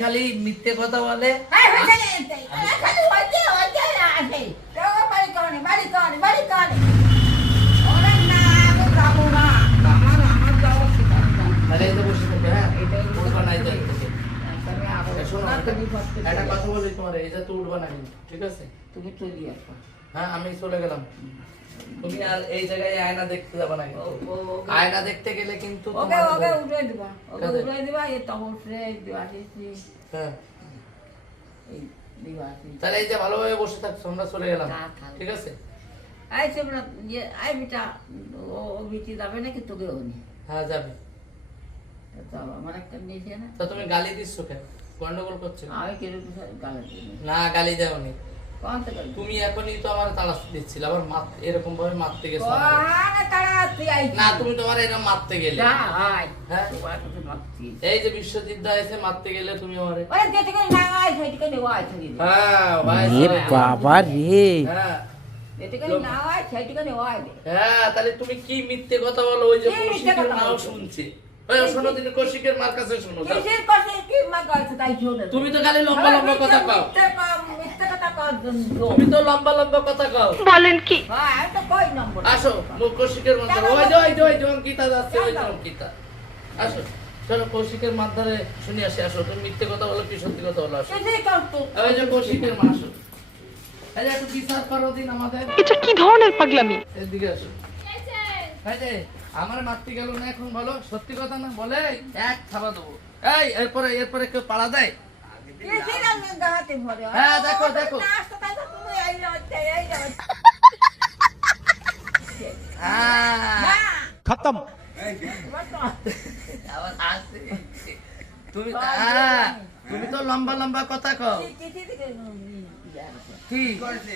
খালি মিথ্যে কথা বলে। হ্যাঁ একটা। কথা তোমার এই যে তো উঠবা না কিন্তু ঠিক আছে? তুমি চলে আসো। হ্যাঁ আমি চলে গেলাম। তুমি আর এই জায়গায় আয়না দেখতে যাবে না কিন্তু আয়না দেখতে গেলে কিন্তু ওকে ওকে উঠে দিবা। ওকে উঠে দিবা এই তখন সে দিবাসি হ্যাঁ। তাহলে এই যে ভালোভাবে বসে থাকছো আমরা চলে গেলাম। ঠিক আছে? আই আই বিটা ও বিটি যাবে নাকি তোকে ওনি হ্যাঁ যাবে। আমার একটা নিয়েছে না? তা তুমি গালি দিচ্ছ কেন? গন্ডগোল করছ? আমি কীরকম গালা না গালি দেওনি। তুমি এখনই তো আমার তাড়া দিচ্ছিলে আবার এরকম ভাবে মারতে গেছো না তুমি তোমার এরকম মারতে গেলে। হ্যাঁ? এই যে বিশ্বজিৎ দা এসে মারতে গেলে তুমি আমারে। হ্যাঁ বাবা রে। হ্যাঁ। হ্যাঁ তাহলে তুমি কি মিথ্যে কথা বলো ওই যে? শুনছে। শোনো তুমি কৌশিকের মার কাছে শোনো শুনে। তুমি তো খালি লম্বা লম্বা কথা কও। মিথ্যে কম- মিথ্যে কথা কও তুমি তো লম্বা লম্বা কথা কও। হ্যাঁ আমি তো কই নম্বর আসো কৌশিকের মার ওই যে ওই যে ওই যে অঙ্কিতা যাচ্ছে ওই যে অঙ্কিতা। আসো চলো কৌশিকের মার শুনি আসি আসো তুমি মিথ্যে কথা বলো কি সত্যি কথা বলো আসো। ওই যে কৌশিকের মা আসো। এই যে একটু বিচার করো দিন আমাদের। এটা কি ধরনের পাগলামি? এদিকে আসো। এই যে আমার মারতে গেল না এখন বলো সত্যি কথা না বলে এক থাবা দেবো এই এরপরে এরপরে কেউ পাড়া দেয় হ্যাঁ, দেখো, দেখো। হ্যাঁ খতম তো তুমি হ্যাঁ, তুমি তো লম্বা লম্বা কথা কও কি- কি হয়েছে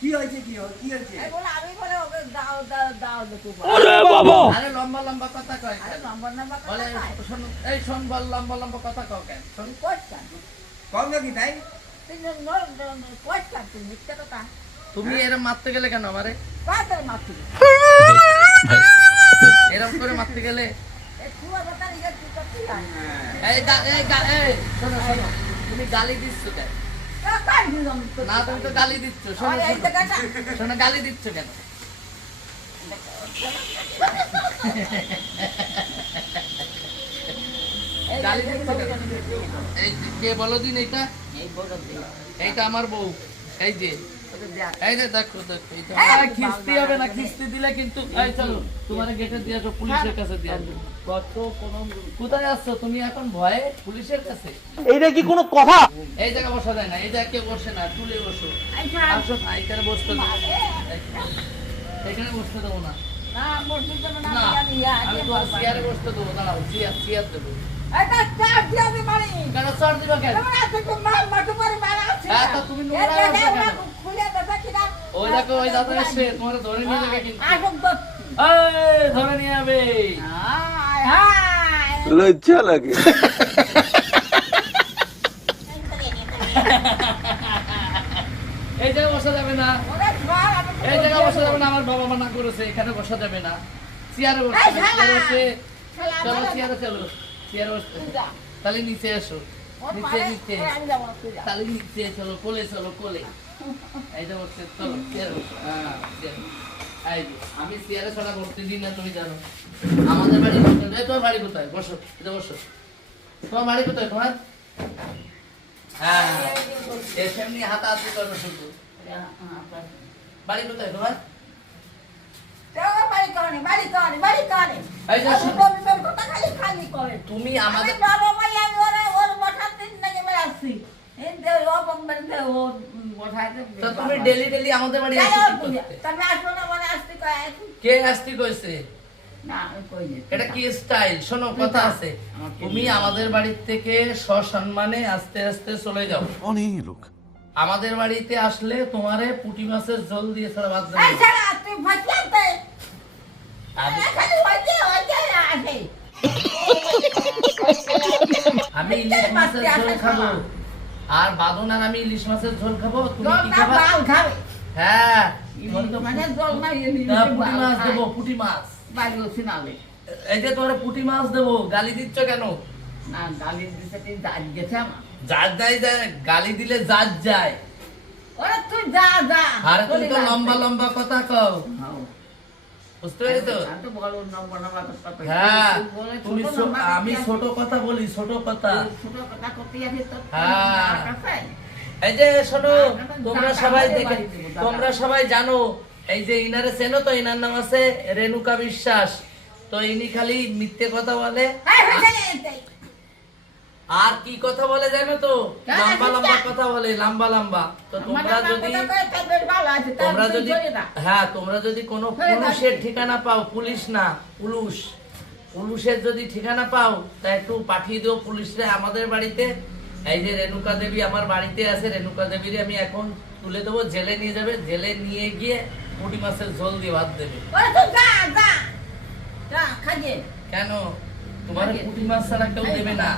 কি হয়েছে কি হয়েছে আমি আরে লম্বা লম্বা কথা কয়। আরে বলে শোন এই শোন বল লম্বা লম্বা কথা কও কেন? শোন তুই? তুমি এরম মারতে গেলে কেন আমারে? এরম করে মারতে গেলে? এই খুয়া কথা নিজে তুই করতে জানি এই গা- এই গা- এই শোনো শোনো। তুমি গালি দিচ্ছ কেন? না তুমি তো গালি দিচ্ছ শোনো শোনো গালি দিচ্ছ কেন? এই কে বলো দিন এইটা? এই বড় দিন। এইটা আমার বউ। এই যে। এই যে দেখো দেখো এইটা এই, আরে খিস্তি হবে না খিস্তি দিলে কিন্তু এই চলো তোমার গেটে দিয়ে আসো পুলিশের কাছে দিয়ে আসো কত কোন কোথায় আসছো? তুমি এখন ভয়ে পুলিশের কাছে? এইটা কি কোনো কথা? এই জায়গা বসা যায় না এই জায়গা কেউ বসে না তুলে বসো। আচ্ছা। আসো না, এখানে বসতে এখানে বসতে দেবো না। না বসে যাবে না না আমি জানি আমি তো চেয়ারে বসতে দেবো দাঁড়াও চেয়ার চেয়ার দেবো। এটা চার দিয়ে আমি মারি কেন চড় দিবা কেন তোমরা তো তো মার মাটু মারি মারা আছে হ্যাঁ, তা তুমি নোংরা এই করছ দেখো, কেন? খুলে দাদা কিনা ওই দেখো ওই দাদা এসে তোমার ধরে নিয়ে যাবে কিন্তু আসুক তো এই, ধরে নিয়ে যাবে হায় হায় লজ্জা লাগে এই জায়গায় বসা যাবে না ওরে ধর আমি তো এই জায়গায় বসা বলছি। না বাবা করেছে এখানে বসা যাবে না। চেয়ারে বসে চলো। চেয়ারে চলো চেয়ারে বসতে তাহলে নিচে এসো নিচে নিচে। তাহলে নিচে চলো কোলে চলো কোলে। এইটা বসতে চলো চেয়ারে বসো। হ্যাঁ আমি চেয়ারে ছাড়া বসতে দিই না তুমি জানো। আমাদের বাড়ি কোথায়? তোমার বাড়ি কোথায়? বসো এটা বসো। তোমার বাড়ি কোথায় তোমার? হ্যাঁ এসে এমনি হাতাহাতি করো শুধু হ্যাঁ, বাড়ি কোথায় তোমার? তুমি আমাদের বাবা মাই আমি ওরে- ওর তুমি ডেলি ডেলি বাড়ি কি আসতে কইছে? কইনি। এটা কি স্টাইল শোনো কথা আছে। তুমি আমাদের বাড়ির থেকে সসম্মানে আস্তে আস্তে চলে যাও। অনেক লোক আমাদের বাড়িতে আসলে তোমারে পুঁটি মাছের ঝোল দিয়ে ছাড়া বাদ দেবো? আমি ইলিশ মাছের ঝোল খাব। আর বাদন আর আমি ইলিশ মাছের ঝোল খাব তুমি কি খাবা? হ্যাঁ। পুঁটি মাছ। এই যে তোমার পুঁটি মাছ দেবো গালি দিচ্ছ কেন? না গালি দাঁত গেছে আমার। যার যাই গালি দিলে যার যায়। ওরে তুই যা যা। আর তুমি তো লম্বা লম্বা কথা কও। হ্যাঁ। বুঝতে পেরেছ? আমি। হ্যাঁ তুমি ছোট আমি ছোট কথা বলি ছোট কথা। ছোট কথা করতে আসিস তো হ্যাঁ। এই যে শোনো তোমরা সবাই দেখে তোমরা সবাই জানো এই যে ইনারে চেনো তো ইনার নাম আছে রেণুকা বিশ্বাস। তো ইনি খালি মিথ্যে কথা বলে। আর কি কথা বলে জানো তো? লম্বা লম্বা আছে। কথা বলে লম্বা লম্বা। তো তোমরা যদি তোমরা যদি হ্যাঁ তোমরা যদি কোনো পুলিশের ঠিকানা পাও পুলিশ না পুলুষ। পুলিশের যদি ঠিকানা পাও তা একটু পাঠিয়ে দিও পুলিশরা আমাদের বাড়িতে। এই যে রেণুকা দেবী আমার বাড়িতে আছে রেণুকা দেবীর আমি এখন তুলে দেবো জেলে নিয়ে যাবে। জেলে নিয়ে গিয়ে পুঁটি মাছের ঝোল দিয়ে ভাত দেবে। কেন? তোমার। পুঁটি মাছ ছাড়া কেউ দেবে না।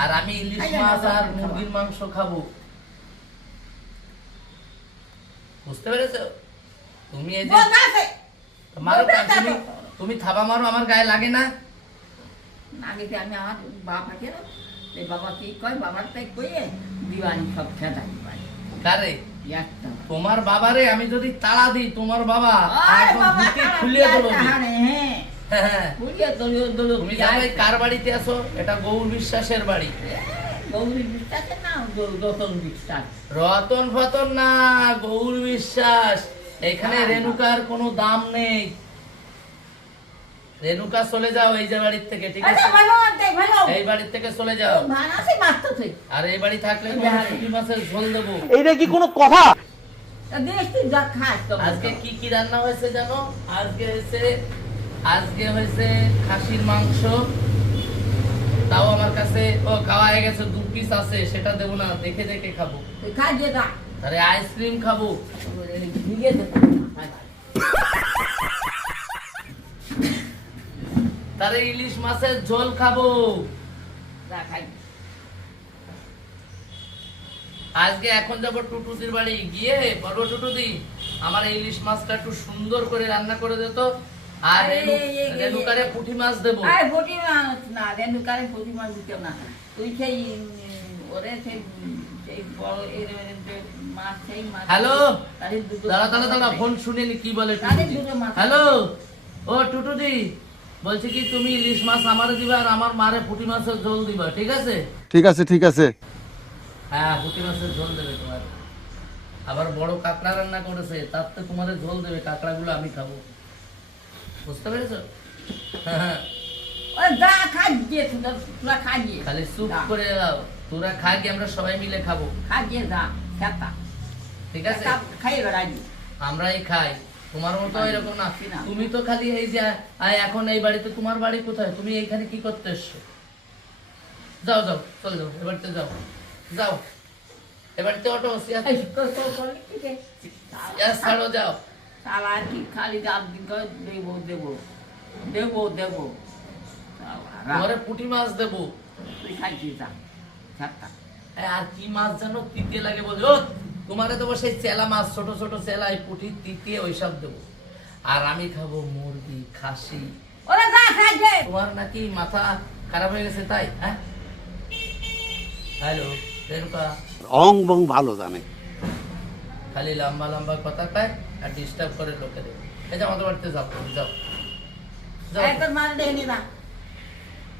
আর আমি ইলিশ মাছ আর মুরগির মাংস খাব। বুঝতে পেরেছ? তুমি এই যে মারো তুমি তুমি থাবা মারো আমার গায়ে লাগে না। আগে আমি আমার এই বাবা কি কয় বাবার তাই কইয়ে দিওয়ানি সব খেদা দিওয়ানি কারে? তোমার বাবারে আমি যদি তাড়া দিই তোমার বাবা খুলিয়ে কি তুমি জানো এই কার বাড়িতে আছো? এটা গৌর বিশ্বাসের বাড়ি। রতন ফতন না গৌর বিশ্বাস। এখানে। রেণুকার কোনো দাম নেই। রেণুকা চলে যাও এই যে বাড়ির থেকে ঠিক আছে? ভালো আছে, ভালো। এই বাড়ির থেকে চলে যাও। আর এই বাড়ি থাকলে মাছের ঝোল দেবো। এইটা কি কোনো কথা? দেখ তুই যা খাস তো। আজকে কি কি রান্না হয়েছে জানো? আজকে হয়েছে আজকে হয়েছে খাসির মাংস। তাও আমার কাছে ও খাওয়া হয়ে গেছে দু পিস আছে সেটা দেবো না দেখে দেখে খাব। তাহলে আইসক্রিম খাব। তাহলে ইলিশ মাছের ঝোল খাব। আজকে এখন যাব টুটুদির বাড়ি গিয়ে বলব টুটুদি আমার ইলিশ মাছটা একটু সুন্দর করে রান্না করে দিত আর এই, এই, রেণুকারে পুঁটি মাছ দেবো। আরে মাছ না, মাছ। তুই সেই ওরে সেই হ্যালো? দাঁড়া দাঁড়া দাঁড়া ফোন শুনিনি কি বলে হ্যালো? ও টুটুদি বলছি কি তুমি ইলিশ মাছ আমার দিবা আর আমার মারে পুঁটি মাছের ঝোল দিবা ঠিক আছে? ঠিক আছে ঠিক আছে। হ্যাঁ পুঁটি মাছের ঝোল দেবে তোমার। আবার বড় কাঁকড়া রান্না করেছে তার তো তোমার ঝোল দেবে কাঁকড়াগুলো আমি খাব। বুঝতে পেরেছ? হ্যাঁ হ্যাঁ। খালি করে দাও। তোরা আমরা সবাই মিলে খাব। খাইয়ে যা, খেতা। ঠিক আছে? খেতা খাইয়ে আমরাই খাই। তোমার মতো এরকম না। তুমি তো খালি এই যে এখন এই বাড়িতে তোমার বাড়ি কোথায়? তুমি এইখানে কি করতে এসছো? যাও যাও চলে যাও এবারতে যাও। যাও। এবারতে অটো চেয়ার- এই, তোর- তোর করলি কি রে? চেয়ার ছাড়ো যাও। শালা কি খালি করে দেবো দেবো দেবো দেবো। ঘরে পুঁটি মাছ দেবো। তুই খাইছিস যা। আর কি মাছ জানো? তিতে লাগে বলছো ও, তোমারে দেবো সেই চেলা মাছ ছোট ছোট চেলা এই পুঁটি তিতিয়ে ওইসব দেবো। আর আমি খাব মুরগি খাসি। ওরে যা খাইছে। তোমার নাকি মাথা খারাপ হয়ে গেছে তাই হ্যাঁ? হ্যালো রেণুকা। অং বং ভালো জানে। খালি লম্বা লম্বা কথা কয়। আর ডিস্টার্ব করে লোকেদের এই যে আমাদের বাড়িতে যাও যাও যাও ডেকে নিয়ে যা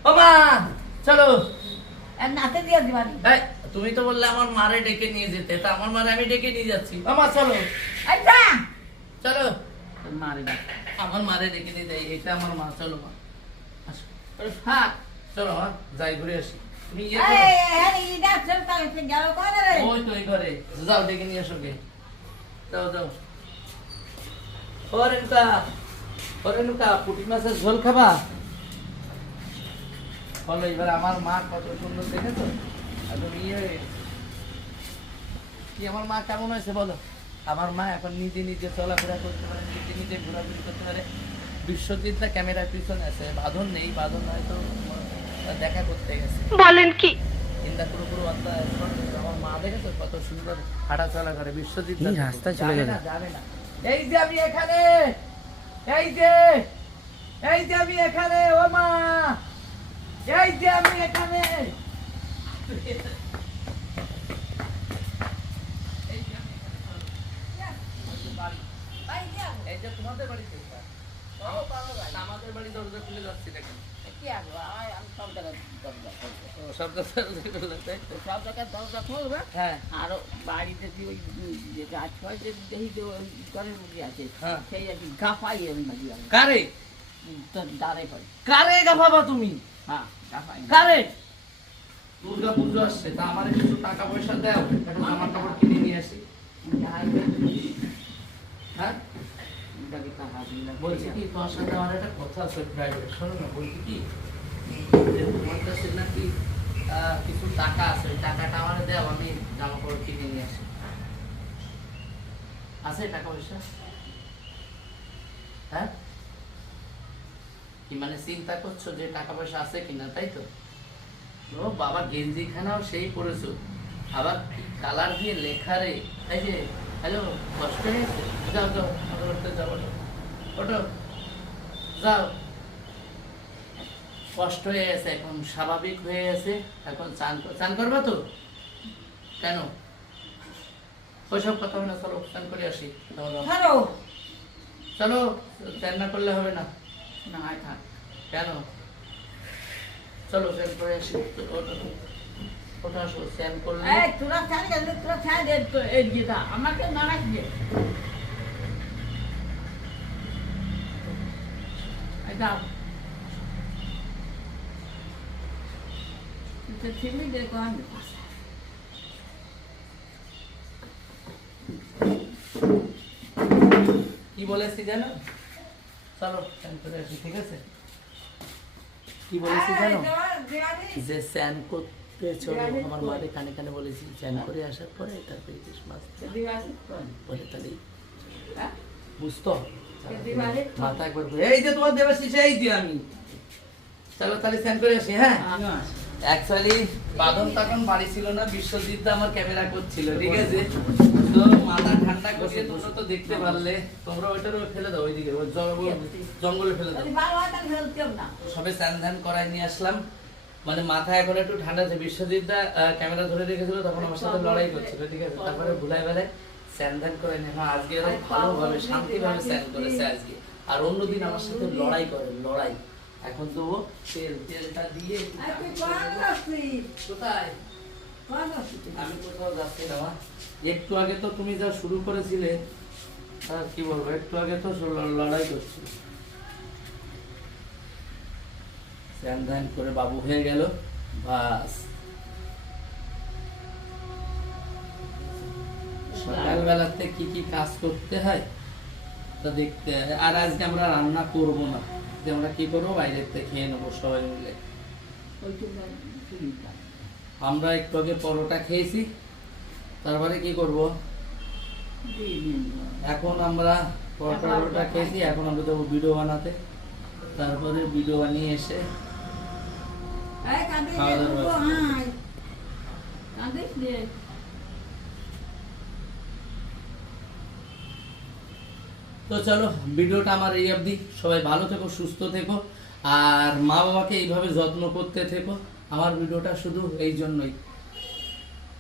ও মা চলো নাতে দিয়ে দিবানি এই, তুমি তো বললে আমার মারে ডেকে নিয়ে যেতে তা আমার মারে আমি ডেকে নিয়ে যাচ্ছি মামা চলো যা চলো মারে আমার মারে ডেকে নিয়ে যাই এটা আমার মা চলো মা ফাঁক চলো মা যাই ঘুরে আসি তুমি ইয়ে? ওই তো ঘরে যাও ডেকে নিয়ে আসো গে যাও যাও ও রেনুকা ও রেনুকা পুঁটি মাছের ঝোল খাবা বলো এবার আমার মা কত সুন্দর দেখেছ একদম ইয়ে কি আমার মা কেমন হয়েছে বলো আমার মা এখন নিজে নিজে চলাফেরা করতে পারে নিজে নিজে ঘোরাঘুরি করতে পারে বিশ্বজিৎটা ক্যামেরার পিছনে আছে বাঁধন নেই বাঁধন হয়তো দেখা করতে গেছে বলেন কি চিন্তা পুরো পুরো আমার মা দেখেছ কত সুন্দর হাঁটা চলা করে বিশ্বজিৎ রাস্তায় চলে গেল। যাবে না এই যে আমি এখানে এই যে এই যে আমি এখানে ও মা এই যে আমি এখানে। এই যে তোমাদের বাড়িতে এটা। আমাদের বাড়ি দরজা খুলে যাচ্ছে দেখেন। কি আসব আমি সব জায়গায় সব জায়গায় দরজা খুলবে হ্যাঁ। আরও বাড়িতে যে ওই যে গাছ ফাছ যে দেখি যে ওই ঘরের মুখে আছে হ্যাঁ। সেই আর কি গাফাই এমন নাকি আমি কারে? তোর দাঁড়াই পড়ে। কারে গাফাবা তুমি? হ্যাঁ গাফাই। কারে? দুর্গা পুজো আসছে তা আমার কিছু টাকা পয়সা দাও একটা জামা কাপড় কিনে নিয়ে আসি। হ্যাঁ? বলছি কি তোমার সাথে আমার একটা কথা আছে প্রাইভেট শোনো না বলছি কি? তোমার কাছে নাকি কিছু টাকা আছে, ওই টাকাটা আমার দাও, আমি জামা কাপড় কিনে নিয়ে আসি। আছে টাকা পয়সা? হ্যাঁ? কি মানে চিন্তা করছ যে টাকা পয়সা আছে কিনা, তাই তো? ও বাবা গেঞ্জি খানাও সেই পরেছো। আবার কালার দিয়ে লেখা রে। এই যে, হ্যালো, কষ্ট হয়েছে? যাও যাও যাও ওটো যাও। কষ্ট হয়ে গেছে এখন স্বাভাবিক হয়ে গেছে এখন চান চান করবা তো? কেন? ওইসব কথা হবে না চলো চান করে আসি। হ্যালো চলো চান না করলে হবে না। না থাক। কেন? চলো স্যান করে আসি। ওটা আসো স্যান করলে তোরা গেলে যেটা আমাকে নারাজ দে। এই দাও ছিলি দে কোন কি বলেছি জানো চলো স্যান করে আসি ঠিক আছে কি বলেছি জানো যে স্যান করতে চলো আমার মারে কানে কানে বলেছি স্যান করে আসার পরে তারপরে ইলিশ মাছ বলে তাহলে বুঝতো মাথা একবার এই যে তোমার দেবাশিস এই যে আমি চলো তাহলে স্যান করে আসি হ্যাঁ অ্যাকচুয়ালি বাদন তখন বাড়ি ছিল না, বিশ্বজিৎ আমার ক্যামেরা করছিল, ঠিক আছে? তো মাথা ঠান্ডা করিয়ে তোমরা তো দেখতে পারলে। তোমরা ওইটারও ফেলে দাও ওইদিকে জঙ্গলে ফেলে দাও। সবে স্নান করাই নিয়ে আসলাম। মানে মাথা এখন একটু ঠান্ডা আছে। বিশ্বজিৎ দা ক্যামেরা ধরে রেখেছিল, তখন আমার সাথে লড়াই করছিল, ঠিক আছে? তারপরে ভুলাই বেলায় স্যান ধান করে নিয়ে আজকে ভালোভাবে, শান্তিভাবে স্যান করেছে আজকে। আর অন্যদিন আমার সাথে লড়াই করে, লড়াই। এখন তো তেল তেলটা দিয়ে কোথায়? আমি কোথাও যাচ্ছি মা। একটু আগে তো তুমি যা শুরু করেছিলে আর কি বলব একটু আগে তো লড়াই করছিল স্যান ধ্যান করে বাবু হয়ে গেল বাস। সকালবেলাতে কি কি কাজ করতে হয় তা দেখতে আর আজকে আমরা রান্না করব না। যে আমরা কি করব? বাইরের থেকে খেয়ে নেব সবাই মিলে। আমরা একটু আগে পরোটা খেয়েছি। তারপরে কি করব? এখন আমরা পরোটা পরোটা খেয়েছি এখন আমরা যাব ভিডিও বানাতে। তারপরে ভিডিও বানিয়ে এসে খাওয়া দাওয়া তো চলো, ভিডিওটা আমার এই অবধি। সবাই ভালো থেকো, সুস্থ থেকো, আর মা বাবাকে এইভাবে যত্ন করতে থেকো। আমার ভিডিওটা শুধু এই জন্যই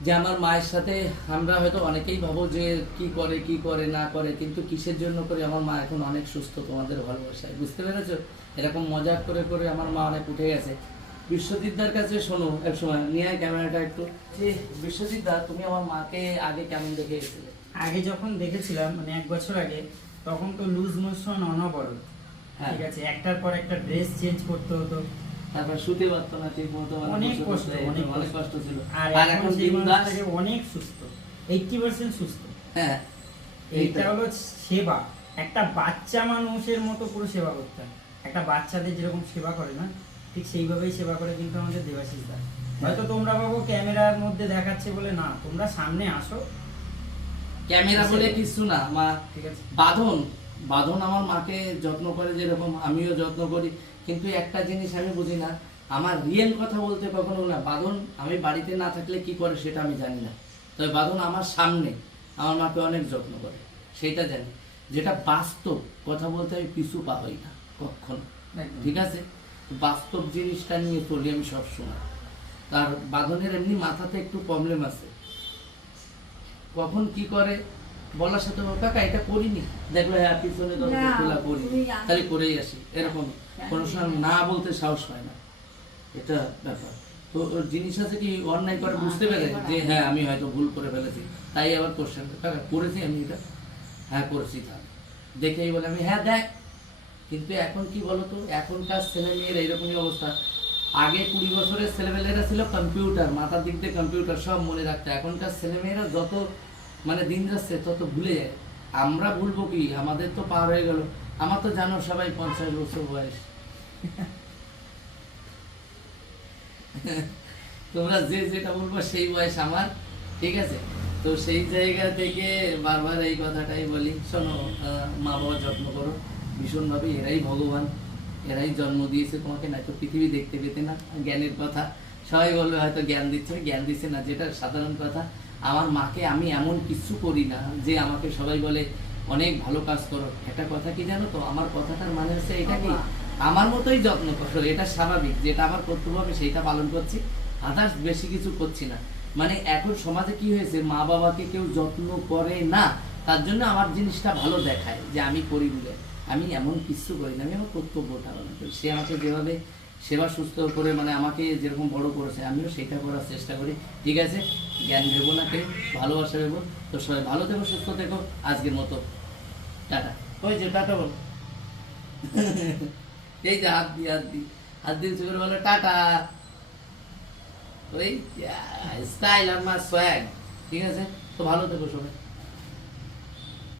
যে আমার মায়ের সাথে আমরা হয়তো অনেকেই ভাবো যে কি করে কি করে, না করে, কিন্তু কিসের জন্য করে আমার মা এখন অনেক সুস্থ, তোমাদের ভালোবাসায়। বুঝতে পেরেছ? এরকম মজা করে করে আমার মা অনেক উঠে গেছে। বিশ্বজিৎদার কাছে শোনো এক সময়, নিয়ে ক্যামেরাটা একটু। যে বিশ্বজিৎ দা তুমি আমার মাকে আগে কেমন দেখে গেছিলে আগে যখন দেখেছিলাম মানে এক বছর আগে তখন তো লুজ মোশন অনবরত। ঠিক আছে একটার পর একটা ড্রেস চেঞ্জ করতে হতো। তারপর শুতে পারতো না ঠিক মতো অনেক কষ্ট অনেক কষ্ট। ছিল। আর এখন অনেক সুস্থ এইটটি পার্সেন্ট সুস্থ। হ্যাঁ। এইটা হলো সেবা। একটা বাচ্চা মানুষের মতো পুরো সেবা করতে হয়। একটা বাচ্চাদের যেরকম সেবা করে না ঠিক সেইভাবেই সেবা করে কিন্তু আমাদের দেবাশিস দা। হয়তো তোমরা ভাবো ক্যামেরার মধ্যে দেখাচ্ছে বলে না তোমরা সামনে আসো ক্যামেরা বলে কিছু না মা ঠিক আছে। বাঁধন বাঁধন আমার মাকে যত্ন করে যেরকম আমিও যত্ন করি। কিন্তু একটা জিনিস আমি বুঝি না আমার রিয়েল কথা বলতে কখনো না। বাঁধন আমি বাড়িতে না থাকলে কি করে সেটা আমি জানি না। তবে বাঁধন আমার সামনে আমার মাকে অনেক যত্ন করে সেটা জানি। যেটা বাস্তব কথা বলতে আমি পিছু পা হই না কখনো। ঠিক আছে? বাস্তব জিনিসটা নিয়ে চলি আমি সবসময়। তার বাঁধনের এমনি মাথাতে একটু প্রবলেম আছে। কখন কি করে? বলার সাথে কাকা এটা করিনি। দেখল হ্যাঁ পিছনে দরজা খোলা করি। তাহলে করেই আসি এরকম। কোনো সময় না বলতে সাহস হয় না। এটা ব্যাপার। তো জিনিস আছে কি অন্যায় করে বুঝতে পেরে যে হ্যাঁ আমি হয়তো ভুল করে ফেলেছি। তাই আবার কোশ্চেন কাকা করেছি আমি এটা? হ্যাঁ করেছি তাহলে দেখেই বলে আমি হ্যাঁ দেখ। কিন্তু এখন কি বলতো? এখনকার ছেলে মেয়ের এইরকমই অবস্থা। আগে কুড়ি বছরের ছেলেমেয়েরা ছিল কম্পিউটার, মাথার দিক দিয়ে কম্পিউটার, সব মনে রাখতো। এখনকার ছেলেমেয়েরা যত মানে দিন যাচ্ছে, তত ভুলে যায়। আমরা ভুলবো কি? আমাদের তো পার হয়ে গেল। আমার তো জানো সবাই পঞ্চাশ বছর বয়স। তোমরা যে যেটা বলব সেই বয়স আমার, ঠিক আছে? তো সেই জায়গা থেকে বারবার এই কথাটাই বলি, শোনো মা বাবা যত্ন করো। ভীষণভাবে এরাই ভগবান। এরাই জন্ম দিয়েছে তোমাকে না তো পৃথিবী দেখতে পেতে না। জ্ঞানের কথা সবাই বলবে হয়তো জ্ঞান দিচ্ছে জ্ঞান দিচ্ছে না যেটা সাধারণ কথা। আমার মাকে আমি এমন কিছু করি না যে আমাকে সবাই বলে অনেক ভালো কাজ করো। একটা কথা কি জানো তো? আমার কথাটার মানে হচ্ছে এটা কি? আমার মতোই যত্ন করো এটা স্বাভাবিক। যেটা আমার কর্তব্য আমি সেইটা পালন করছি। আদার্স বেশি কিছু করছি না। মানে এখন সমাজে কি হয়েছে? মা বাবাকে কেউ যত্ন করে না। তার জন্য আমার জিনিসটা ভালো দেখায় যে আমি করি বলে। আমি এমন কিছু করি না আমি আমার কর্তব্যটা পালন করি। সে আমাকে যেভাবে সেবা সুস্থ করে মানে আমাকে যেরকম বড় করেছে আমিও সেটা করার চেষ্টা করি। ঠিক আছে? জ্ঞান দেবো না কেউ ভালোবাসা দেবো তো সবাই ভালো থেকো সুস্থ থেকো। আজকের মতো। টাটা। ওই যে টাটা বলো। এই যে হাত দি হাত দি হাত দিয়ে করে বলো টাটা। ওই স্টাইল আর মার সোয়াগ ঠিক আছে? তো ভালো থেকো সবাই।